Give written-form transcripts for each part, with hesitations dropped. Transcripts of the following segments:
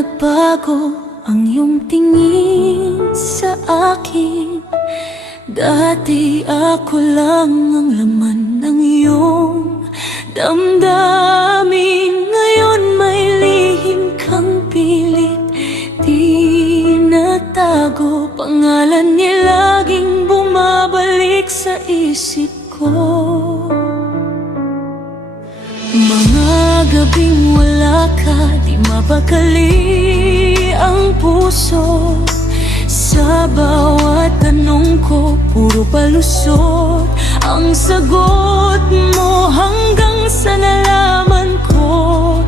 nagbago ang iyong tingin sa akin? Dati ako lang ang laman ng iyong damdamin. Ngayon may lihim kang pilit tinatago. Pangalan niya laging bumabalik sa isip ko. Mga gabing wala ka, di mapakali ang puso. Sa bawat tanong ko, puro palusot ang sagot mo. Hanggang sa nalaman ko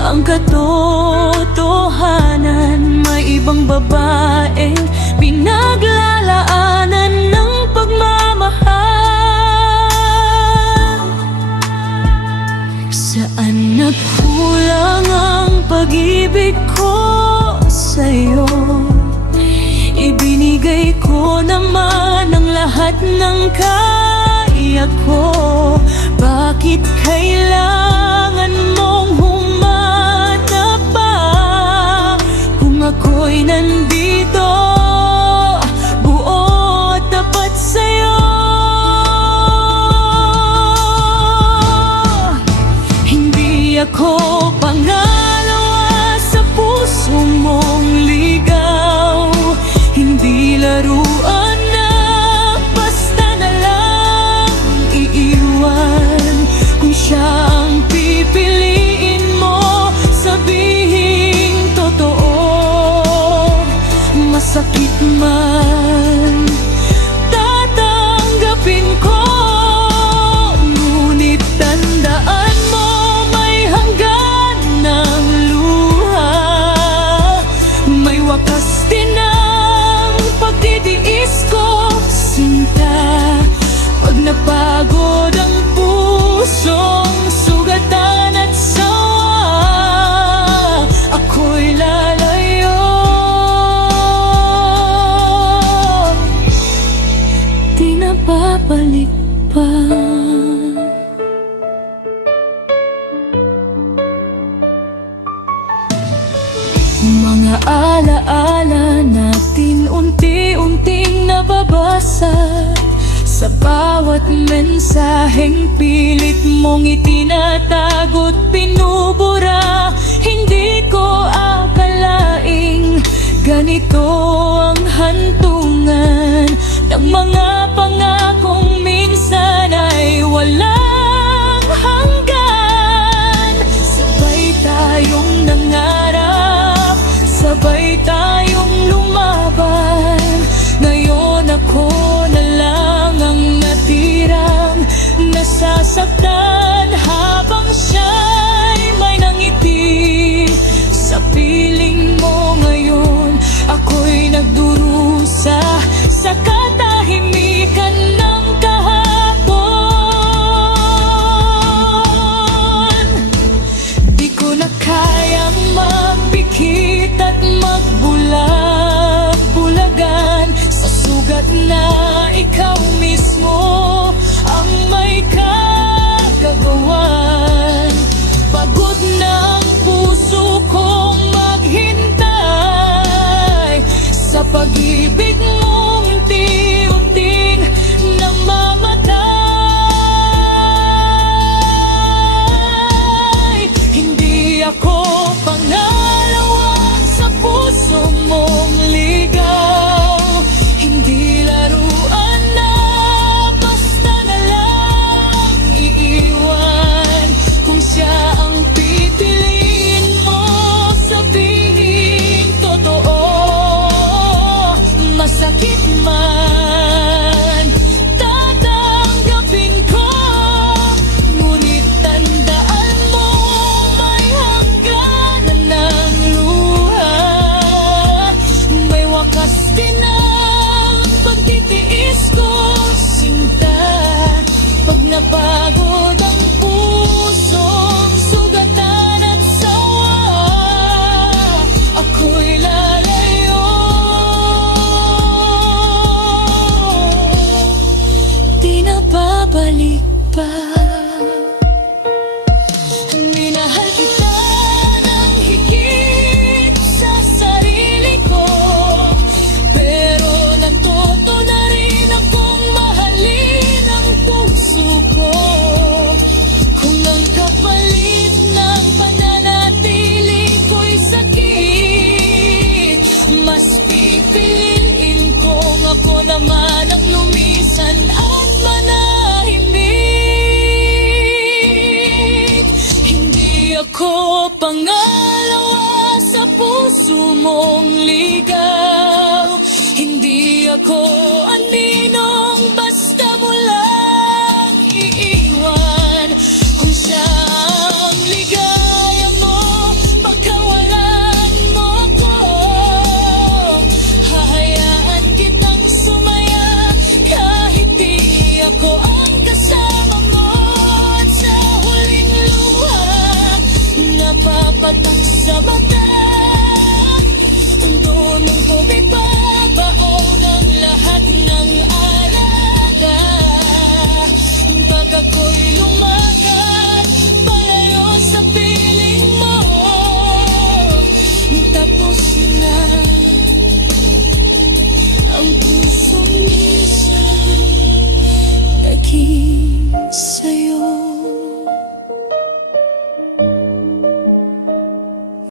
ang katotohanan, may ibang babaeng pinaglalaanan ng pagmamahal. Saan nagkulang ang pag-ibig ko sa'yo? Ibinigay ko naman ang lahat ng kaya ko. Bakit kailangan mong humanap pa kung ako'y nandito, buo at tapat sa'yo? Hindi ako pangalawa sa puso mong ligaw. Hindi laruan na basta na lang iiwan. Kung siya ang pipiliin mo, sabihin totoo. Masakit man, tatanggapin ko. Ngunit tandaan mo, may hanggan ng luha. May wakas din ang pagtitiis ko, sinta. Pag napagod ang pusong sugatan at sawa, ako'y lalayo. Di na babalik pa. Mga alaala natin unti-unting nababasag. Sa bawat mensaheng pilit mong itinatago't pinubura. Hindi ko akalaing ganito ang hantungan ng mga pangakong minsan ay walang hanggan. Sabay tayong nangarap, sabay tayong lumaban. Ngayon ako na lang ang natirang nasasaktan, habang siya'y may nangiti sa piling mo. Ngayon ako'y nagdurusa sa katahimikan ng kahapon. Di ko na kayang magpikit at magbulag-bulagan sa sugat na ikaw mismo ang may kagagawan. Pagod na ang puso kong maghintay sa pag-ibig mong unti-unting namamatay. Hindi ako pangalawa sa puso mong ligaw. Hindi laruan na basta na lang iiwan. Kung siya ang pipiliin mo, sabihin totoo. Masakit man, tatanggapin ko. Ngunit tandaan mo, may hangganan ng luha. May wakas din ang pagtitiis ko, sinta. Pag napagod ang pusong sugatan at sawa, ako'y lalayo. Di na babalik pa. Minahal kita ng higit sa iwasan at manahimik. Hindi ako pangalawa sa puso mong ligaw. Hindi ako aninong basta mo lang iiwan. Kung siyang ligaya mo, pagkawalan mo ako, hahayaan kitang sumaya kahit di ako ang kasama mo. At sa huling luha, napapatak sa mata, tundo ng tubig pa, baon ang lahat ng alaga. Pag ako'y lumagat, palayo sa piling mo, tapos na ang puso niya.